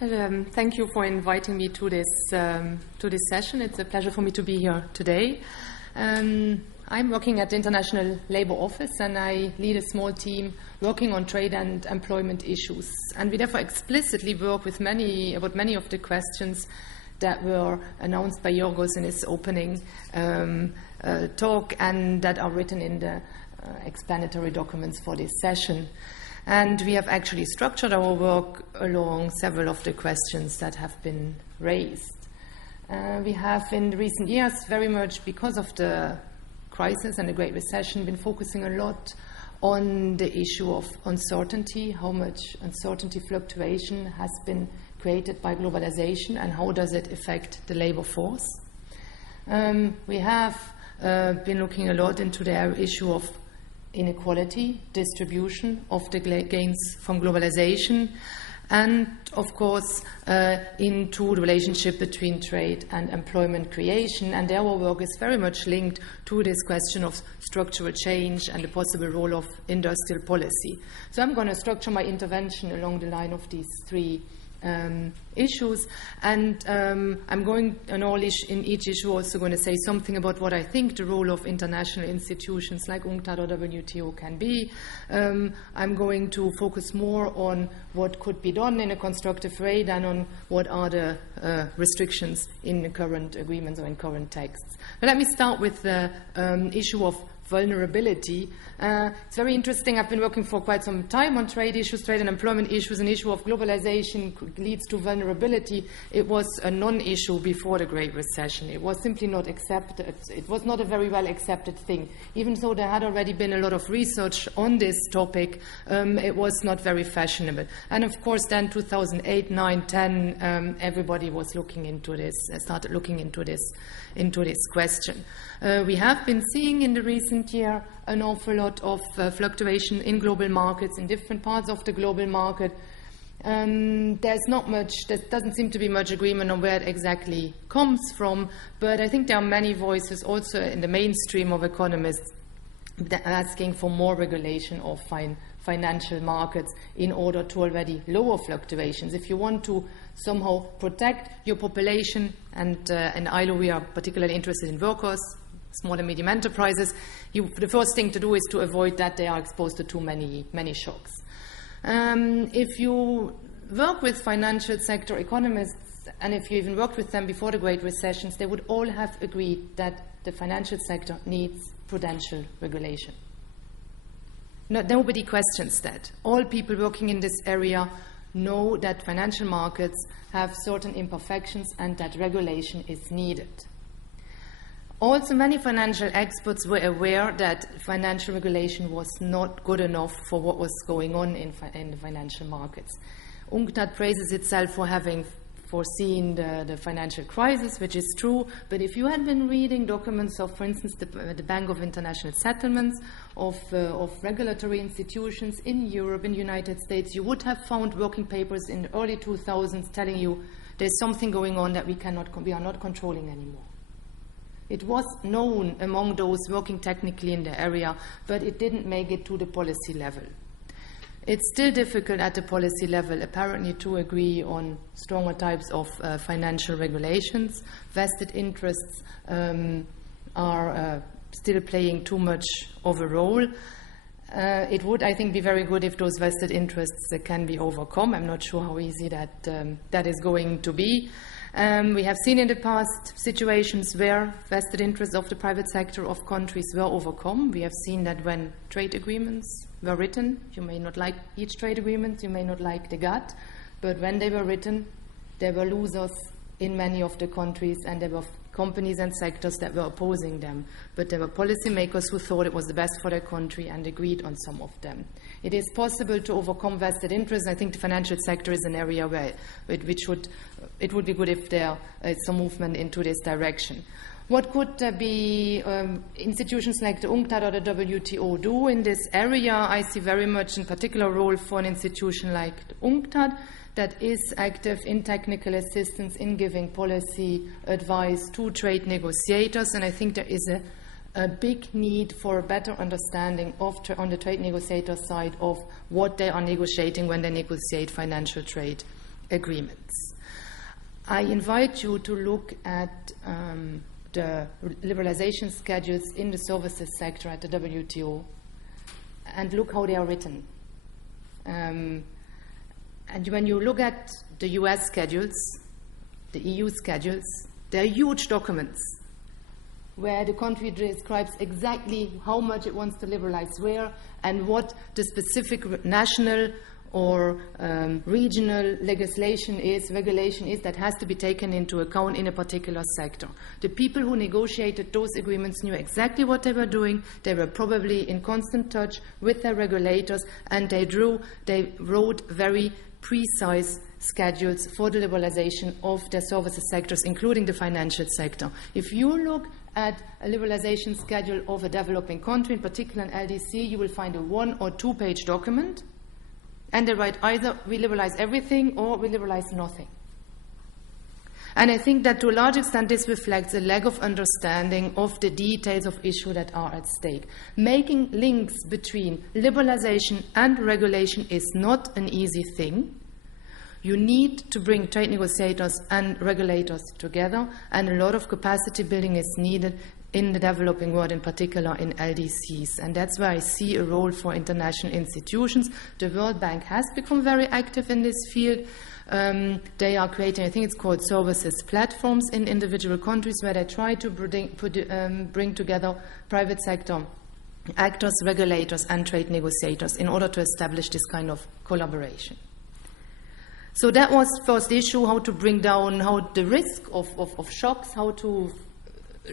Thank you for inviting me to this session. It's a pleasure for me to be here today. I'm working at the International Labour Office, and I lead a small team working on trade and employment issues. And we therefore explicitly work with many of the questions that were announced by Yorgos in his opening talk, and that are written in the explanatory documents for this session. And we have actually structured our work along several of the questions that have been raised. We have in recent years, very much because of the crisis and the Great Recession, been focusing a lot on the issue of uncertainty, how much uncertainty fluctuation has been created by globalization, and how does it affect the labor force. We have been looking a lot into the issue of inequality, distribution of the gains from globalization, and of course into the relationship between trade and employment creation. And our work is very much linked to this question of structural change and the possible role of industrial policy. So I'm going to structure my intervention along the line of these three issues, and I'm going in each issue also going to say something about what I think the role of international institutions like UNCTAD or WTO can be. I'm going to focus more on what could be done in a constructive way than on what are the restrictions in the current agreements or in current texts. But let me start with the issue of vulnerability. It's very interesting. I've been working for quite some time on trade issues, trade and employment issues. An issue of globalization leads to vulnerability. It was a non-issue before the Great Recession. It was simply not accepted. It was not a very well accepted thing. Even though there had already been a lot of research on this topic, it was not very fashionable. And of course then 2008, 9, 10, everybody was looking into this, started looking into this question. We have been seeing in the recent year an awful lot of fluctuation in global markets, in different parts of the global market. There doesn't seem to be much agreement on where it exactly comes from, but I think there are many voices also in the mainstream of economists that are asking for more regulation of financial markets in order to already lower fluctuations. If you want to somehow protect your population, and in ILO we are particularly interested in workers, small and medium enterprises, the first thing to do is to avoid that they are exposed to too many shocks. If you work with financial sector economists, and if you even worked with them before the Great Recessions, they would all have agreed that the financial sector needs prudential regulation. Nobody questions that. All people working in this area know that financial markets have certain imperfections and that regulation is needed. Also, many financial experts were aware that financial regulation was not good enough for what was going on in the financial markets. UNCTAD praises itself for having foreseen the financial crisis, which is true, but if you had been reading documents of, for instance, the Bank of International Settlements, of regulatory institutions in Europe, in the United States, you would have found working papers in the early 2000s telling you there's something going on that we are not controlling anymore. It was known among those working technically in the area, but it didn't make it to the policy level. It's still difficult at the policy level, apparently, to agree on stronger types of financial regulations. Vested interests are still playing too much of a role. It would, I think, be very good if those vested interests can be overcome. I'm not sure how easy that is going to be. We have seen in the past situations where vested interests of the private sector of countries were overcome. We have seen that when trade agreements were written, you may not like each trade agreement, you may not like the GATT, but when they were written, there were losers in many of the countries, and there were companies and sectors that were opposing them. But there were policymakers who thought it was the best for their country and agreed on some of them. It is possible to overcome vested interests. I think the financial sector is an area where it would be good if there is some movement into this direction. What could be institutions like the UNCTAD or the WTO do in this area? I see very much in particular role for an institution like the UNCTAD that is active in technical assistance, in giving policy advice to trade negotiators, and I think there is a big need for a better understanding on the trade negotiator side of what they are negotiating when they negotiate financial trade agreements. I invite you to look at the liberalization schedules in the services sector at the WTO and look how they are written. And when you look at the US schedules, the EU schedules, they are huge documents where the country describes exactly how much it wants to liberalize where and what the specific national or regional legislation is, regulation is that has to be taken into account in a particular sector. The people who negotiated those agreements knew exactly what they were doing. They were probably in constant touch with their regulators, and they wrote very precise schedules for the liberalization of their services sectors, including the financial sector. If you look at a liberalization schedule of a developing country, in particular an LDC, you will find a 1- or 2-page document. And they write either we liberalize everything or we liberalize nothing. And I think that to a large extent this reflects a lack of understanding of the details of issues that are at stake. Making links between liberalization and regulation is not an easy thing. You need to bring trade negotiators and regulators together, and a lot of capacity building is needed in the developing world, in particular in LDCs. And that's where I see a role for international institutions. The World Bank has become very active in this field. They are creating, I think it's called services platforms in individual countries, where they try to bring together private sector actors, regulators, and trade negotiators in order to establish this kind of collaboration. So that was the first issue, how to bring down the risk of shocks, how to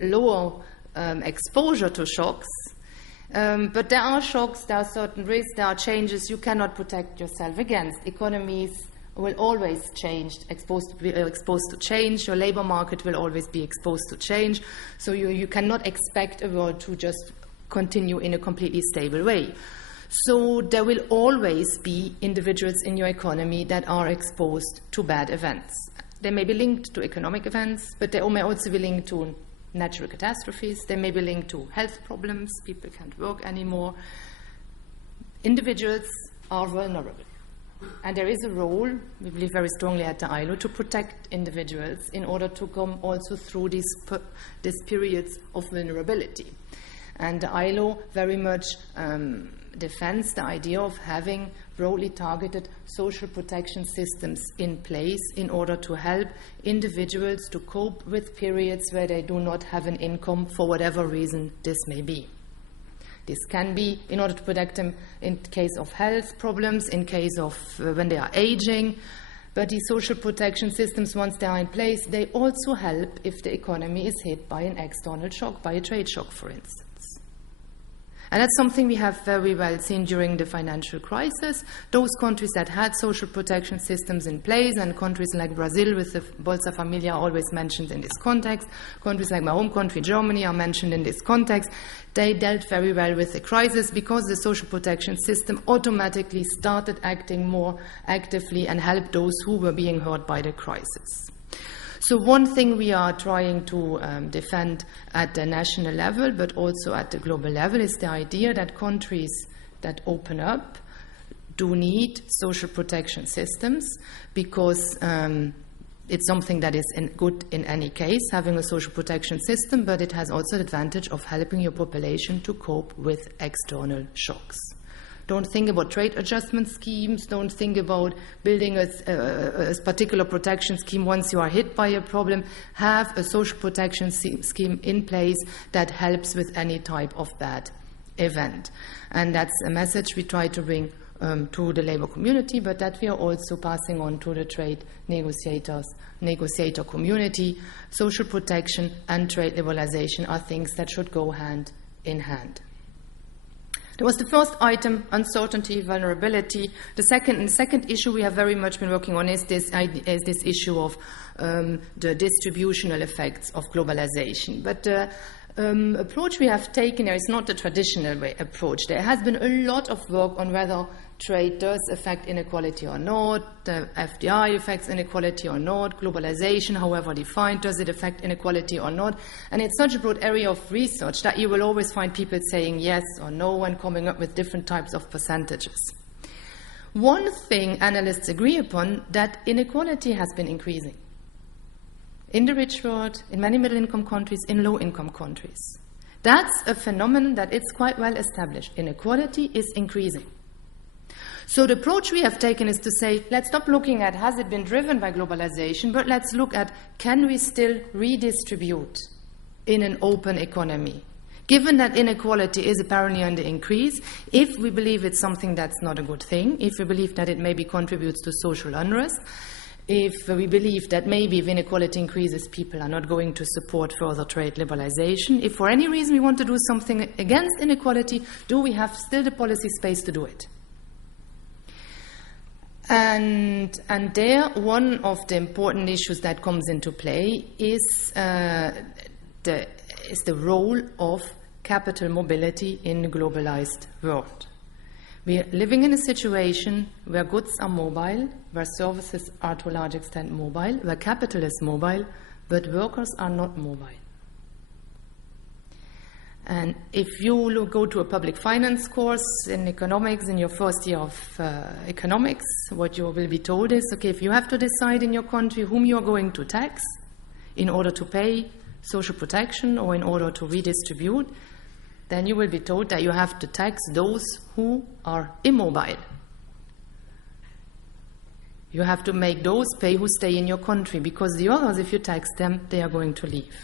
lower exposure to shocks. But there are shocks, there are certain risks, there are changes you cannot protect yourself against. Economies will always be exposed to change. Your labor market will always be exposed to change. So you cannot expect a world to just continue in a completely stable way. So there will always be individuals in your economy that are exposed to bad events. They may be linked to economic events, but they may also be linked to natural catastrophes. They may be linked to health problems. People can't work anymore. Individuals are vulnerable. And there is a role, we believe very strongly at the ILO, to protect individuals in order to come also through these periods of vulnerability. And the ILO very much defends the idea of having broadly targeted social protection systems in place in order to help individuals to cope with periods where they do not have an income for whatever reason this may be. This can be in order to protect them in case of health problems, in case of when they are aging. But these social protection systems, once they are in place, they also help if the economy is hit by an external shock, by a trade shock, for instance. And that's something we have very well seen during the financial crisis. Those countries that had social protection systems in place, and countries like Brazil with the Bolsa Familia are always mentioned in this context, countries like my home country, Germany, are mentioned in this context, they dealt very well with the crisis because the social protection system automatically started acting more actively and helped those who were being hurt by the crisis. So one thing we are trying to defend at the national level, but also at the global level, is the idea that countries that open up do need social protection systems because it's something that is good in any case, having a social protection system, but it has also the advantage of helping your population to cope with external shocks. Don't think about trade adjustment schemes. Don't think about building a particular protection scheme once you are hit by a problem. Have a social protection scheme in place that helps with any type of bad event. And that's a message we try to bring to the labor community, but that we are also passing on to the trade negotiator community. Social protection and trade liberalization are things that should go hand in hand. There was the first item, uncertainty, vulnerability. The second issue we have very much been working on is this issue of the distributional effects of globalization. But the approach we have taken there is not the traditional approach. There has been a lot of work on whether trade does affect inequality or not, the FDI affects inequality or not, globalization, however defined, does it affect inequality or not? And it's such a broad area of research that you will always find people saying yes or no and coming up with different types of percentages. One thing analysts agree upon, that inequality has been increasing in the rich world, in many middle-income countries, in low-income countries. That's a phenomenon that it's quite well established. Inequality is increasing. So the approach we have taken is to say, let's stop looking at has it been driven by globalization, but let's look at can we still redistribute in an open economy? Given that inequality is apparently on the increase, if we believe it's something that's not a good thing, if we believe that it maybe contributes to social unrest, if we believe that maybe if inequality increases, people are not going to support further trade liberalization, if for any reason we want to do something against inequality, do we have still the policy space to do it? And there, one of the important issues that comes into play is the role of capital mobility in the globalized world. We are living in a situation where goods are mobile, where services are to a large extent mobile, where capital is mobile, but workers are not mobile. And if you go to a public finance course in economics in your first year of economics, what you will be told is, okay, if you have to decide in your country whom you are going to tax in order to pay social protection or in order to redistribute, then you will be told that you have to tax those who are immobile. You have to make those pay who stay in your country, because the others, if you tax them, they are going to leave.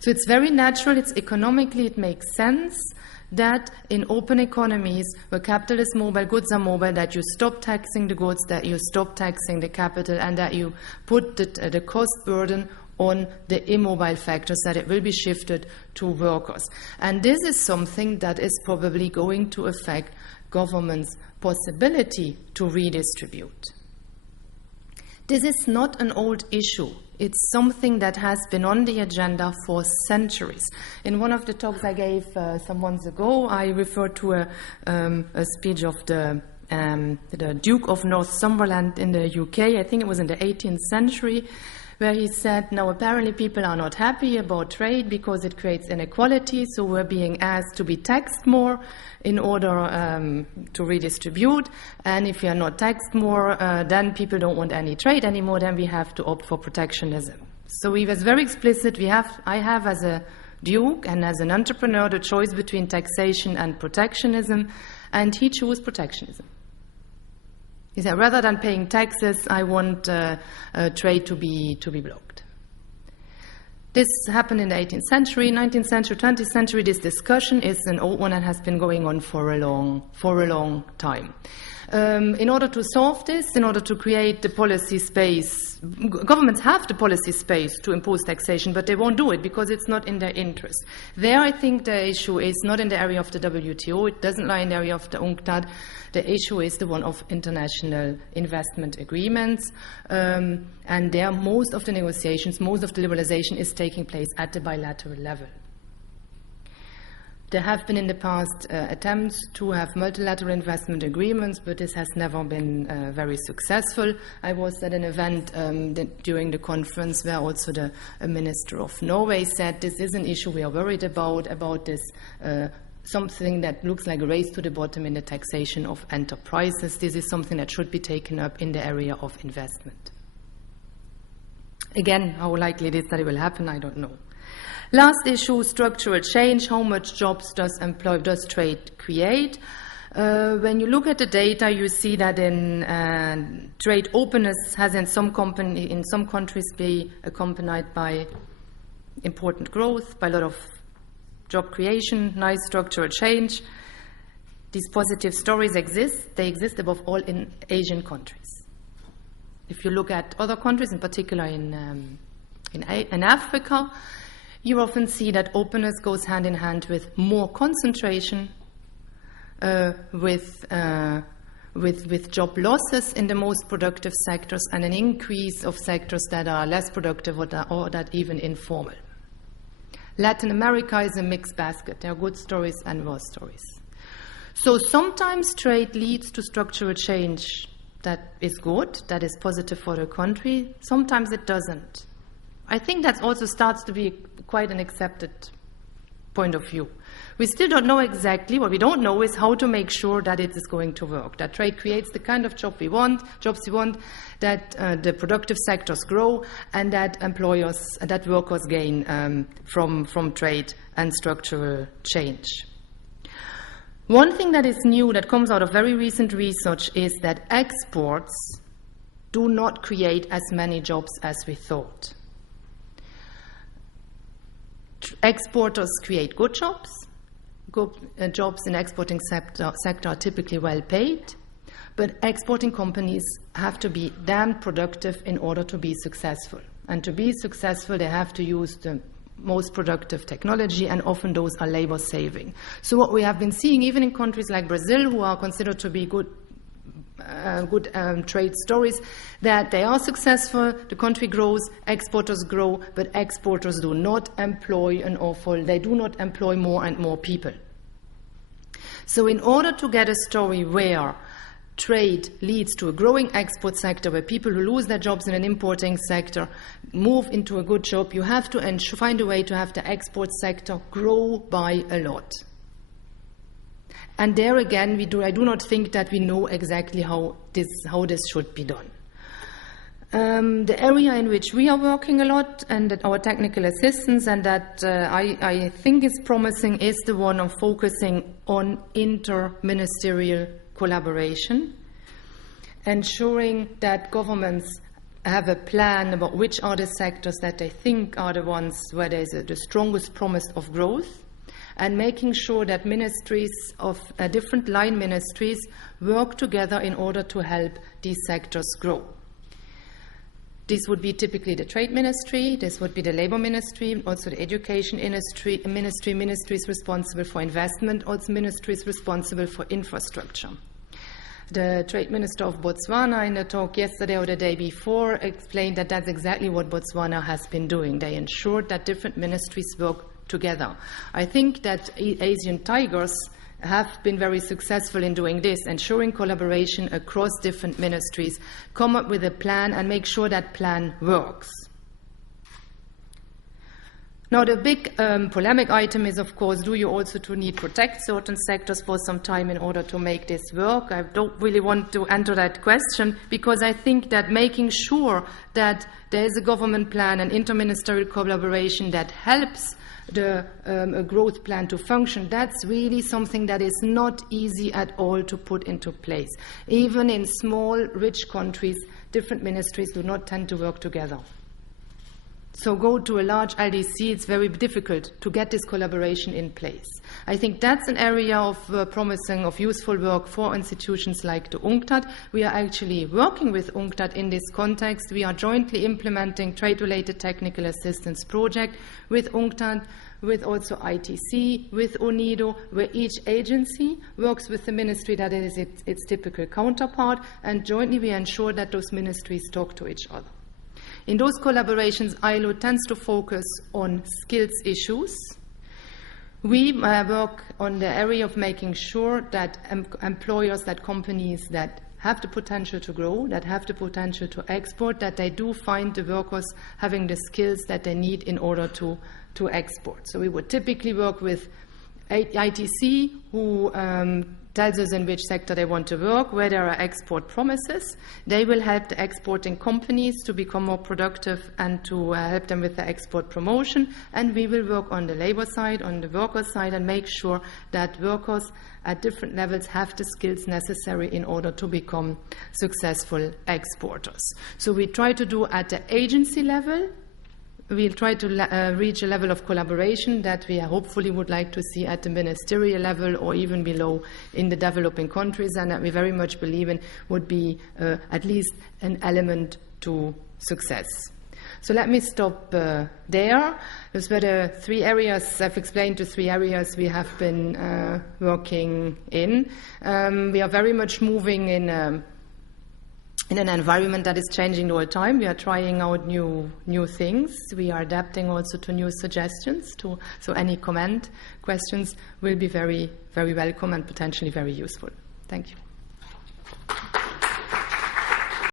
So it's very natural, it's economically, it makes sense that in open economies where capital is mobile, goods are mobile, that you stop taxing the goods, that you stop taxing the capital, and that you put the cost burden on the immobile factors, that it will be shifted to workers. And this is something that is probably going to affect governments' possibility to redistribute. This is not an old issue. It's something that has been on the agenda for centuries. In one of the talks I gave some months ago, I referred to a speech of the Duke of Northumberland in the UK. I think it was in the 18th century, where he said, now apparently people are not happy about trade because it creates inequality, so we're being asked to be taxed more in order to redistribute, and if we are not taxed more, then people don't want any trade anymore, then we have to opt for protectionism. So he was very explicit, I have as a duke and as an entrepreneur the choice between taxation and protectionism, and he chose protectionism. He said, rather than paying taxes, I want trade to be blocked. This happened in the 18th century, 19th century, 20th century. This discussion is an old one and has been going on for a long time. In order to solve this, in order to create the policy space, governments have the policy space to impose taxation, but they won't do it because it's not in their interest. There, I think the issue is not in the area of the WTO, it doesn't lie in the area of the UNCTAD. The issue is the one of international investment agreements, and there most of the negotiations, most of the liberalization is taking place at the bilateral level. There have been in the past attempts to have multilateral investment agreements, but this has never been very successful. I was at an event during the conference where also the Minister of Norway said this is an issue we are worried about this something that looks like a race to the bottom in the taxation of enterprises. This is something that should be taken up in the area of investment. Again, how likely it is that it will happen, I don't know. Last issue, structural change. How much jobs does trade create? When you look at the data, you see that in trade openness has in some countries been accompanied by important growth, by a lot of job creation, nice structural change. These positive stories exist. They exist above all in Asian countries. If you look at other countries, in particular in Africa, you often see that openness goes hand in hand with more concentration, with job losses in the most productive sectors and an increase of sectors that are less productive or that even informal. Latin America is a mixed basket. There are good stories and worse stories. So sometimes trade leads to structural change that is good, that is positive for the country. Sometimes it doesn't. I think that also starts to be quite an accepted point of view. We still don't know exactly. What we don't know is how to make sure that it is going to work, that trade creates the kind of jobs we want, that the productive sectors grow, and that workers gain from trade and structural change. One thing that is new that comes out of very recent research is that exports do not create as many jobs as we thought. Exporters create good jobs. Good jobs in exporting sector are typically well paid, but exporting companies have to be damn productive in order to be successful. And to be successful, they have to use the most productive technology, and often those are labor saving. So what we have been seeing, even in countries like Brazil, who are considered to be good trade stories, that they are successful, the country grows, exporters grow, but exporters do not employ they do not employ more and more people. So in order to get a story where trade leads to a growing export sector, where people who lose their jobs in an importing sector move into a good job, you have to find a way to have the export sector grow by a lot. And there again, I do not think that we know exactly how this should be done. The area in which we are working a lot, and that our technical assistance, and that I think is promising, is the one of focusing on inter-ministerial collaboration, ensuring that governments have a plan about which are the sectors that they think are the ones where there is the strongest promise of growth, and making sure that ministries of different line ministries work together in order to help these sectors grow. This would be typically the trade ministry, this would be the labor ministry, also the education ministries responsible for investment, also ministries responsible for infrastructure. The trade minister of Botswana, in a talk yesterday or the day before, explained that that's exactly what Botswana has been doing. They ensured that different ministries work together. I think that Asian Tigers have been very successful in doing this, ensuring collaboration across different ministries, come up with a plan and make sure that plan works. Now, the big polemic item is, of course, do you also need to protect certain sectors for some time in order to make this work? I don't really want to enter that question, because I think that making sure that there is a government plan and interministerial collaboration that helps the growth plan to function, that's really something that is not easy at all to put into place. Even in small, rich countries, different ministries do not tend to work together. So go to a large LDC, it's very difficult to get this collaboration in place. I think that's an area of promising, of useful work for institutions like the UNCTAD. We are actually working with UNCTAD in this context. We are jointly implementing trade-related technical assistance project with UNCTAD, with also ITC, with UNIDO, where each agency works with the ministry that is its typical counterpart, and jointly we ensure that those ministries talk to each other. In those collaborations, ILO tends to focus on skills issues. We work on the area of making sure that employers, that companies that have the potential to grow, that have the potential to export, that they do find the workers having the skills that they need in order to export. So we would typically work with ITC, who tells us in which sector they want to work, where there are export promises. They will help the exporting companies to become more productive and to help them with the export promotion. And we will work on the labor side, on the worker side, and make sure that workers at different levels have the skills necessary in order to become successful exporters. So we try to do at the agency level. We'll try to reach a level of collaboration that we hopefully would like to see at the ministerial level or even below in the developing countries, and that we very much believe in would be at least an element to success. So let me stop there. Those were the three areas. I've explained the three areas we have been working in. We are very much moving in an environment that is changing all the time. We are trying out new things. We are adapting also to new suggestions. So any questions will be very, very welcome and potentially very useful. Thank you.